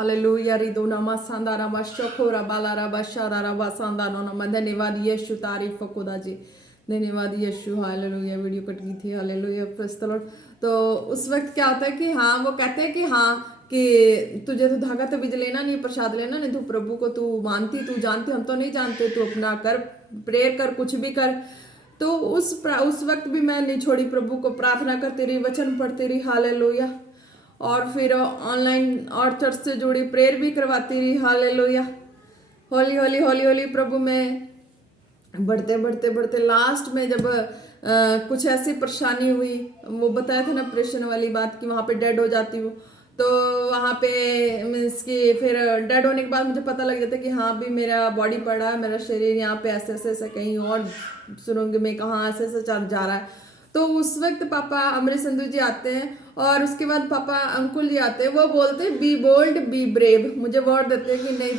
Hallelujah रिदो नमा सांदारा बशोखोरा बालारा बशारा बसांदानो नमा। धन्यवाद यीशु, तारीफ खुदा जी, धन्यवाद यीशु। हालेलुया। वीडियो कट गई थी। Hallelujah, praise the Lord. तो उस वक्त क्या होता है कि हाँ, वो कहते हैं कि हाँ, कि तुझे तो धागा तो बीज लेना नहीं, प्रसाद लेना नहीं, तू प्रभु को तू मानती, तू जानती, हम तो नहीं जानते, तू अपना कर, प्रेयर कर, कुछ भी कर। तो उस वक्त भी मैं नहीं छोड़ी, प्रभु को प्रार्थना करती रही, वचन पढ़ती रही। हालेलुया। और फिर ऑनलाइन और चर्च से जुड़ी प्रेयर भी करवाती रही। हालेलुया। होली होली होली होली प्रभु में बढ़ते बढ़ते बढ़ते लास्ट में जब कुछ ऐसी परेशानी हुई, वो बताया था ना ऑपरेशन वाली बात, कि वहाँ पे डेड हो जाती हूँ, तो वहाँ पे मीन्स कि फिर डेड होने के बाद मुझे पता लग जाता कि हाँ भी मेरा बॉडी पड़ा है, मेरा शरीर यहाँ पे ऐसे ऐसे ऐसे कहीं और सुरंग में कहाँ ऐसे ऐसे चल जा रहा है। तो उस वक्त पापा अमृत संधू जी आते हैं, और उसके बाद पापा अंकुल जी आते हैं। वो बोलते हैं बी बोल्ड बी ब्रेव, मुझे वर्ड देते हैं कि नहीं,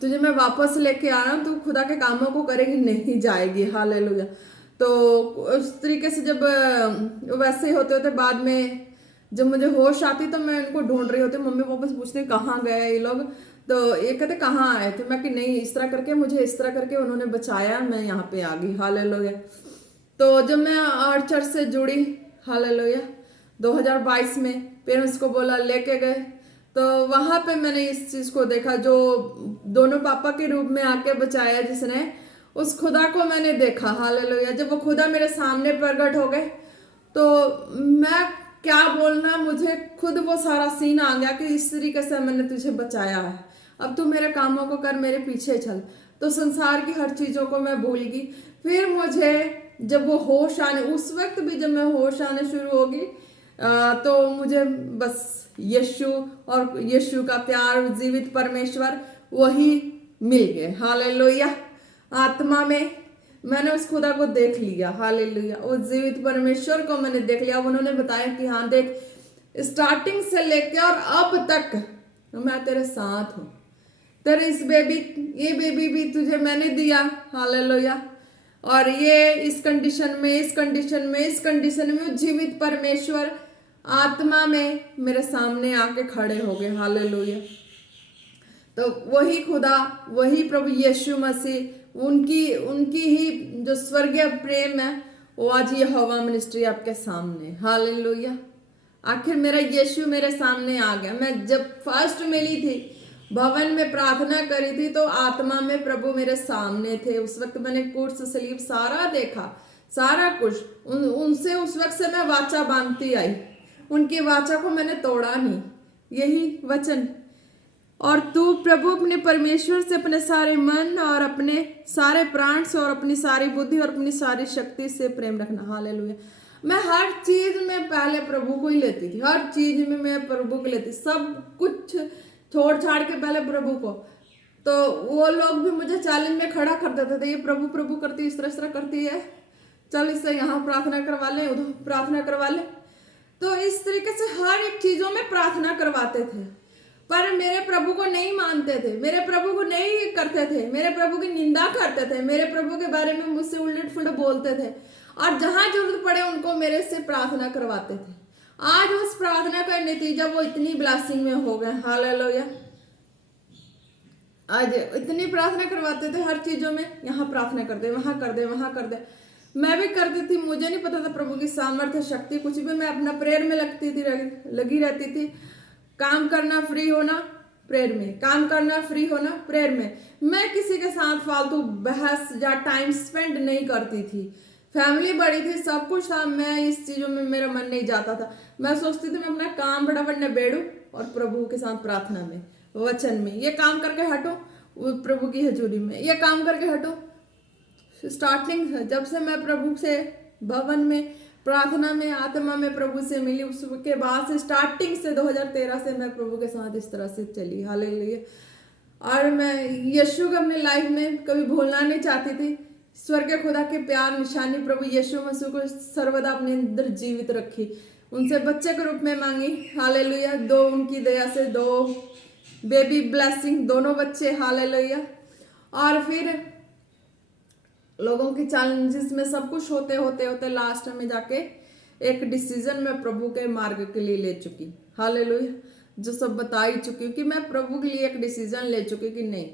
तुझे मैं वापस लेके आ रहा हूँ, तू खुदा के कामों को करेगी, नहीं जाएगी। हालेलुया। तो उस तरीके से जब वैसे होते होते बाद में जब मुझे होश आती, तो मैं इनको ढूंढ रही होती, मम्मी पापा से पूछते कहाँ गए ये लोग। तो ये कहते कहाँ आए थे, मैं कि नहीं, इस तरह करके मुझे इस तरह करके उन्होंने बचाया, मैं यहाँ पे आ गई। हालेलुया। तो जब मैं और चर्च से जुड़ी, हालेलुया, 2022 में पेरेंट्स को बोला, लेके गए, तो वहां पे मैंने इस चीज को देखा, जो दोनों पापा के रूप में आके बचाया जिसने, उस खुदा को मैंने देखा। हालेलुया। जब वो खुदा मेरे सामने प्रकट हो गए, तो मैं क्या बोलना, मुझे खुद वो सारा सीन आ गया कि इस तरीके से मैंने तुझे बचाया है, अब तू मेरे कामों को कर, मेरे पीछे चल। तो संसार की हर चीजों को मैं भूल गई। फिर मुझे जब वो होश आने, उस वक्त भी जब मैं होश आने शुरू होगी, तो मुझे बस यीशु और यीशु का प्यार, जीवित परमेश्वर, वही मिल गए। हालेलुया। आत्मा में मैंने उस खुदा को देख लिया। हालेलुया। उस जीवित परमेश्वर को मैंने देख लिया। उन्होंने बताया कि हाँ देख, स्टार्टिंग से लेके और अब तक मैं तेरे साथ हूँ। तेरे ये बेबी भी तुझे मैंने दिया। हालेलुया। और ये इस कंडीशन में, इस कंडीशन में, इस कंडीशन में जीवित परमेश्वर आत्मा में मेरे सामने आके खड़े हो गए। हालेलुया। तो वही खुदा, वही प्रभु यीशु मसीह, उनकी उनकी ही जो स्वर्गीय प्रेम है, वो आज ये हवा मिनिस्ट्री आपके सामने। हालेलुया। आखिर मेरा यीशु मेरे सामने आ गया। मैं जब फर्स्ट मिली थी, भवन में प्रार्थना करी थी, तो आत्मा में प्रभु मेरे सामने थे। उस वक्त मैंने कुर्स सलीब सारा देखा, सारा कुछ उनसे उस वक्त से मैं वाचा बांधती आई। उनकी वाचा को मैंने तोड़ा नहीं, यही वचन। और तू प्रभु अपने परमेश्वर से अपने सारे मन और अपने सारे प्राण से और अपनी सारी बुद्धि और अपनी सारी शक्ति से प्रेम रखना। हालेलुया। मैं हर चीज में पहले प्रभु को ही लेती थी, हर चीज में मैं प्रभु को लेती, सब कुछ छोड़ छाड़ के पहले प्रभु को। तो वो लोग भी मुझे चैलेंज में खड़ा कर देते थे, ये प्रभु प्रभु करती, इस तरह करती है, चल इससे यहाँ प्रार्थना करवा ले, उधर प्रार्थना करवा ले। तो इस तरीके से हर एक चीजों में प्रार्थना करवाते थे, पर मेरे प्रभु को नहीं मानते थे, मेरे प्रभु को नहीं करते थे, मेरे प्रभु की निंदा करते थे, मेरे प्रभु के बारे में मुझसे उल्ट फुलट बोलते थे, और जहां जरूरत पड़े उनको मेरे से प्रार्थना करवाते थे। आज उस प्रार्थना का नतीजा वो इतनी ब्लेसिंग में हो गए। हालेलुया। आज इतनी प्रार्थना करवाते थे हर चीजों में, यहाँ प्रार्थना कर दे, वहां कर दे, वहां कर दे। मैं भी करती थी, मुझे नहीं पता था प्रभु की सामर्थ्य, शक्ति कुछ भी। मैं अपना प्रेयर में लगी रहती थी। काम करना, फ्री होना, प्रेयर में, काम करना, फ्री होना, प्रेयर में। मैं किसी के साथ फालतू बहस या टाइम स्पेंड नहीं करती थी। फैमिली बड़ी थी, सब कुछ था, मैं इस चीजों में मेरा मन नहीं जाता था। मैं सोचती थी मैं अपना काम फटाफट निबेड़ू और प्रभु के साथ प्रार्थना में, वचन में, ये काम करके हटो, प्रभु की हजूरी में ये काम करके हटो। स्टार्टिंग जब से मैं प्रभु से भवन में, प्रार्थना में, आत्मा में प्रभु से मिली, उसके बाद से स्टार्टिंग से 2013 से मैं प्रभु के साथ इस तरह से चली। हालेलुया। और मैं यीशु को अपने लाइफ में कभी भूलना नहीं चाहती थी। स्वर्ग खुदा के प्यार निशानी प्रभु यीशु मसीह को सर्वदा अपने अंदर जीवित रखी, उनसे बच्चे के रूप में मांगी। हालेलुया। दो उनकी दया से 2 बेबी ब्लेसिंग, दोनों बच्चे। हालेलुया। और फिर लोगों के चैलेंजेस में सब कुछ होते होते होते लास्ट में जाके एक डिसीजन में प्रभु के मार्ग के लिए ले चुकी। हालेलुया। जो सब बता ही चुकी हूँ कि मैं प्रभु के लिए एक डिसीजन ले चुकी कि नहीं,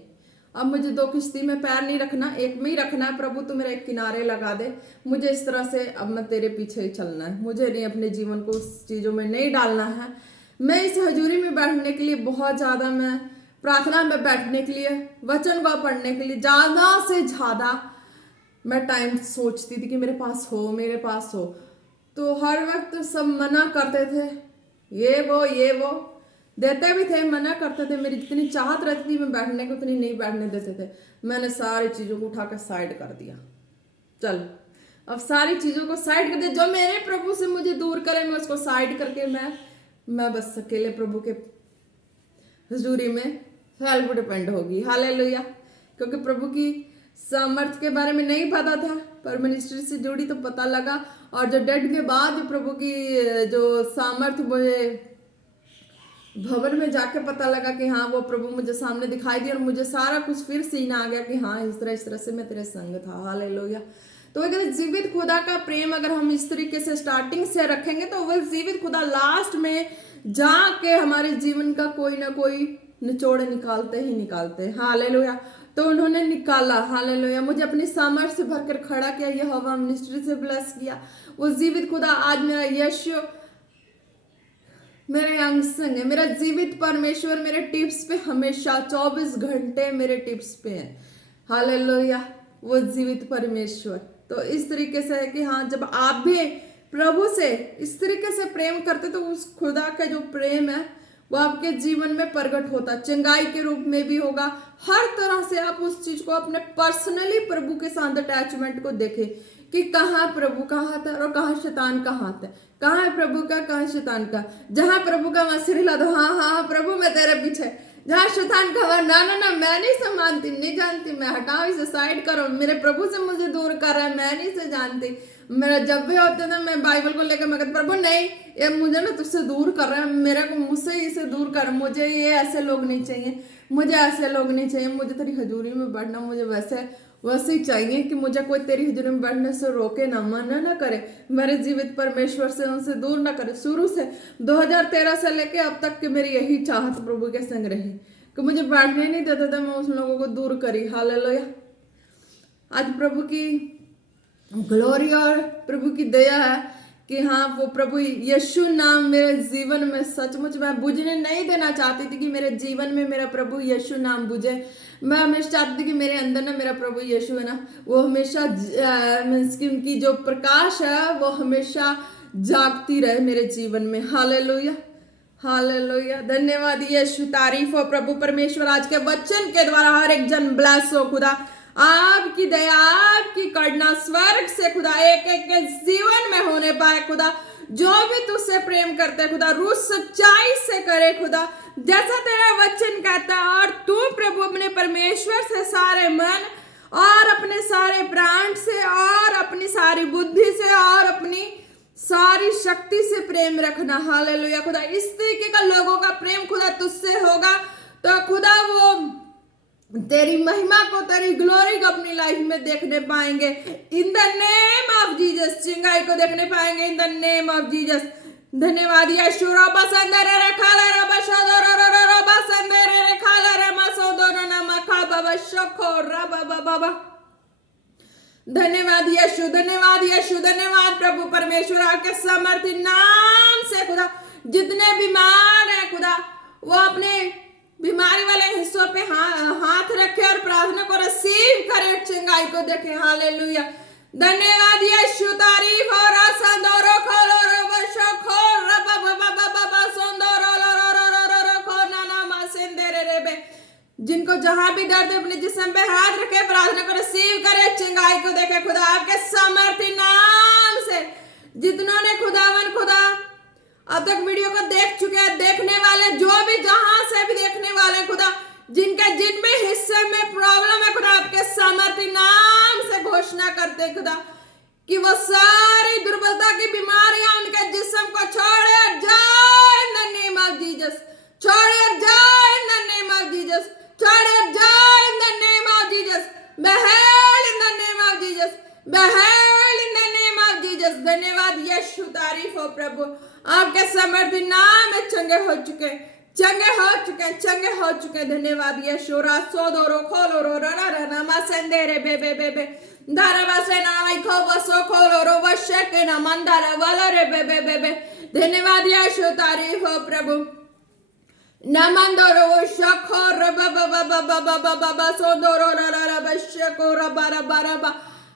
अब मुझे दो किश्ती में पैर नहीं रखना, एक में ही रखना है। प्रभु तू मेरा एक किनारे लगा दे, मुझे इस तरह से अब मैं तेरे पीछे ही चलना है, मुझे नहीं अपने जीवन को उस चीज़ों में नहीं डालना है। मैं इस हजूरी में बैठने के लिए बहुत ज़्यादा, मैं प्रार्थना में बैठने के लिए, वचन को पढ़ने के लिए ज़्यादा से ज़्यादा मैं टाइम सोचती थी कि मेरे पास हो, मेरे पास हो। तो हर वक्त सब मना करते थे, ये वो देते भी थे, मना करते थे। मेरी जितनी चाहत रहती थी मैं बैठने की, उतनी नहीं बैठने देते थे। मैंने सारी चीज़ों को उठा कर साइड कर दिया। चल अब सारी चीज़ों को साइड कर दिया, जो मेरे प्रभु से मुझे दूर करे मैं उसको साइड करके मैं बस अकेले प्रभु के हजूरी में सेल्फ डिपेंड होगी। हालेलुया। क्योंकि प्रभु की सामर्थ्य के बारे में नहीं पता था, पर मिनिस्ट्री से जुड़ी तो पता लगा। और जो डेथ के बाद जो प्रभु की जो सामर्थ्य मुझे भवन में जाके पता लगा कि हाँ वो प्रभु मुझे सामने दिखाई दिया और मुझे सारा कुछ फिर सीन आ गया कि हाँ इस तरह से मैं तेरे संग था। हालेलुया। तो अगर जीवित खुदा का प्रेम अगर हम इस तरीके से स्टार्टिंग से रखेंगे तो वह जीवित खुदा लास्ट में जाके हमारे जीवन का कोई ना कोई निचोड़ निकालते ही निकालते। हालेलुया। तो उन्होंने निकाला। हालेलुया। मुझे अपनी सामर्थ्य से भरकर खड़ा किया, यह हवा मिनिस्ट्री से ब्लेस किया। वो जीवित खुदा आज मेरा यीशु मेरे अंग संग है, मेरा जीवित परमेश्वर मेरे टिप्स पे हमेशा 24 घंटे मेरे टिप्स पे है। हालेलुया। वो जीवित परमेश्वर। तो इस तरीके से है कि हाँ जब आप भी प्रभु से इस तरीके से प्रेम करते तो उस खुदा का जो प्रेम है वो आपके जीवन में प्रकट होता, चंगाई के रूप में भी होगा। हर तरह से आप उस चीज को अपने पर्सनली प्रभु के साथ अटैचमेंट को देखें कि कहाँ प्रभु कहाँ था और कहाँ शैतान कहाँ था, कहाँ है प्रभु का कहाँ शैतान का। जहाँ प्रभु का वहां सिर हिला दो, हाँ हाँ प्रभु मैं तेरे पीछे। जहाँ शैतान का वहां ना ना ना मैं नहीं सम्मानती, नहीं जानती, मैं हटाओ इसे साइड करो, मेरे प्रभु से मुझे दूर कर रहा है, मैं नहीं से जानती। मेरा जब भी होता था मैं बाइबल को लेकर मैं कहती प्रभु नहीं ये मुझे ना तुझसे दूर कर रहा है, मेरे को मुझसे इसे दूर कर, मुझे ये ऐसे लोग नहीं चाहिए, मुझे ऐसे लोग नहीं चाहिए, मुझे तेरी हजूरी में बैठना मुझे वैसे ही चाहिए कि मुझे कोई तेरी हजूरी में बैठने से रोके ना, मना ना करे, मेरे जीवित परमेश्वर से उनसे दूर ना करे। शुरू से 2013 से लेके अब तक की मेरी यही चाहत प्रभु के संग रही कि मुझे बैठने नहीं देते थे, मैं उस लोगों को दूर करी। हालेलुया। आज प्रभु की ग्लोरी और प्रभु की दया है कि हाँ वो प्रभु यीशु नाम मेरे जीवन में सचमुच मैं बुझने नहीं देना चाहती थी कि मेरे जीवन में मेरा प्रभु यीशु नाम बुझे। मैं हमेशा चाहती थी कि मेरे अंदर ना मेरा प्रभु यीशु है ना वो हमेशा उनकी जो प्रकाश है वो हमेशा जागती रहे मेरे जीवन में। हालेलुया। हालेलुया। धन्यवाद यीशु, तारीफ हो प्रभु परमेश्वर। आज के वचन के द्वारा हर एक जन ब्लेस हो खुदा, आपकी दया आपकी करुणा स्वर्ग से खुदा एक एक के जीवन में होने पाए खुदा। जो भी तुझसे प्रेम करते खुदा रूह सच्चाई से करे खुदा, जैसा तेरा वचन कहता है। और तू प्रभु अपने परमेश्वर से सारे मन और अपने सारे प्राण से और अपनी सारी बुद्धि से और अपनी सारी शक्ति से प्रेम रखना। हालेलुया खुदा। इस तरीके का लोगों का प्रेम खुदा तुझसे होगा तो खुदा वो तेरी महिमा को तेरी ग्लोरी को अपनी लाइफ में देखने पाएंगे। In the name of Jesus चिंगाई को देखने पाएंगे in the name of Jesus. धन्यवाद यीशु। रबा संदरे रे खाला रबा शदर रबा संदरे रे खाला रे मसोदर नमा खा बाबा शखो रबा बाबा। धन्यवाद यीशु, धन्यवाद यीशु, धन्यवाद प्रभु परमेश्वर। आपके सामर्थ्य नाम से खुदा जितने बीमार हैं खुदा वो अपने बीमारी वाले हिस्सों पे हाथ रखे और प्रार्थना को रिसीव करे, चंगाई को देखे। हालेलुया। धन्यवाद यीशु, तारीफ और संदोरो खोलो रबा शखो रबा बाबा बाबा संदोरो रो खो नाना मा सेंदेरे रेबे। जिनको जहां भी दर्द है अपने जिस्म पे हाथ रखे, प्रार्थना को रिसीव करे, चंगाई को देखे खुदा आपके सामर्थ्य नाम से। जितनों ने खुदावन खुदा अब तक वीडियो को देख चुके हैं, देखने वाले जो भी जहां से भी देखने वाले खुदा जिनके जिन भी हिस्से में प्रॉब्लम है खुदा आपके सामर्थ्य नाम से घोषणा करते खुदा कि वो सारी दुर्बलता की बीमारियां उनके जिस्म को छोड़े जाए in the name of Jesus, छोड़े जाए in the name of Jesus, छोड़े जाए in the name of Jesus, be healed in the name of Jesus, be healed in the name of Jesus. धन्यवाद यीशु, तारीफ हो प्रभु। आपके सामर्थ्य नाम में चंगे हो चुके, चंगे हो चुके। धन्यवाद यीशु। रासो दोरो खोलो रो रा रा ना मासेंदेरे बे बे बे बे धारा से ना मैं खो बसो खोलो रो वशे के ना मंदारा वाला रे बे बे बे बे। धन्यवाद यीशु, तारीफ हो प्रभु। नमंदोरो शखो रबा बा बा बा बा बा बा बा सोदोरो रा रा रा बशको रबा रबा रबा।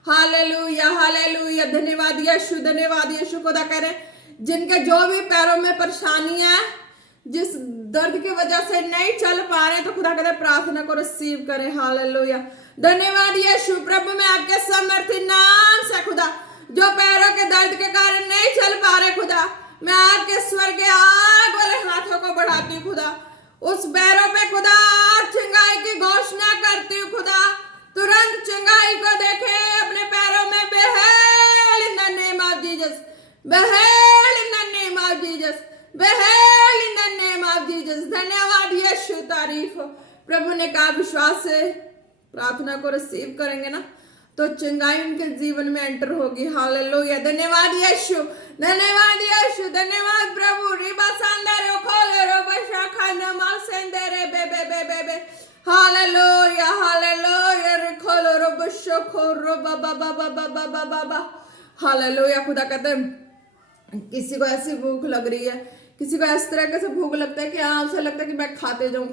Hallelujah hallelujah. धन्यवाद यीशु। खुदा करे जिनके जो भी पैरों में परेशानियां, जिस दर्द की वजह से नहीं चल पा रहे, तो खुदा करे प्रार्थना को रिसीव करें। हालेलुया। धन्यवाद यीशु प्रभु, मैं आपके समर्थी नाम से खुदा जो पैरों के दर्द के कारण नहीं चल पा रहे, खुदा मैं आपके स्वर्ग आग वाले हाथों को बढ़ाती हूँ खुदा, उस पैरों पे खुदा चंगाई की घोषणा करती हूँ खुदा, तुरंत चंगाई को देखे अपने पैरों में। Be healed in the name of Jesus, be healed in the name of Jesus, be healed in the name of Jesus. धन्यवाद यीशु, तारीफ हो प्रभु ने कहा विश्वास से प्रार्थना को रिसीव करेंगे ना तो चंगाई उनके जीवन में एंटर होगी। हालेलुया। धन्यवाद यीशु, धन्यवाद यीशु, धन्यवाद प्रभु। रिबा सांदारो खोले रो बशा खाना माल सेंदरे बे बे बे बे बे। Hallelujah hallelujah. खोलो रो बशो खोरो बा बा बा बा बा बा बा बा बा। हालेलुया। खुदा कहते हैं किसी को ऐसी भूख लग रही है, किसी को इस तरह से भूख लगता है कि आपसे लगता है कि मैं खाते जाऊं,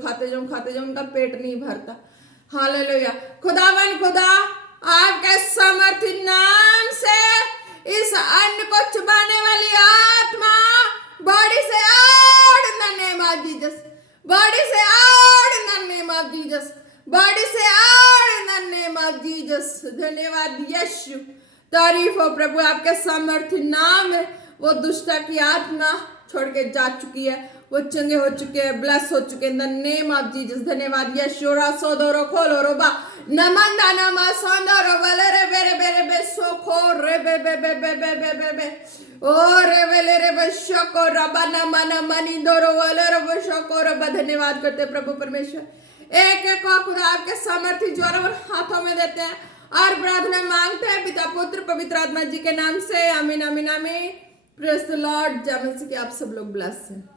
उनका पेट नहीं भरता। हालेलुया। खुदावन खुदा आपके समर्थी नाम से इस अन्न को चबाने वाली आत्मा बॉडी से out in the name of Jesus, body से out in the name of Jesus, body से out in the name of Jesus. धन्यवाद यीशु, तारीफ हो प्रभु, आपके समर्थी नाम है वो दुष्टा की आत्मा छोड़ के जा चुकी है, वो चंगे हो चुके हैं, ब्लेस हो चुके इन द नेम ऑफ जीसस। धन्यवाद यीशु। रासोदोरो खोलो रोबा नमंदा नमा सांदरो वाले रे बेरे बेरे बे सोखो रे बे बे बे बे बे बे बे बे ओ रे वेले रे बे शोको रबा नमा नमनी दोरो वाले रे बे शोको रबा। धन्यवाद करते प्रभु परमेश्वर, एक एक को खुदा आपके सामर्थ्य ज्वार और हाथों में देते हैं और प्रार्थना मांगते हैं पिता पुत्र पवित्र आत्मा जी के नाम से। आमीन आमीन आमीन। Praise the Lord. जय मसीह की आप सब लोग ब्लेस हैं।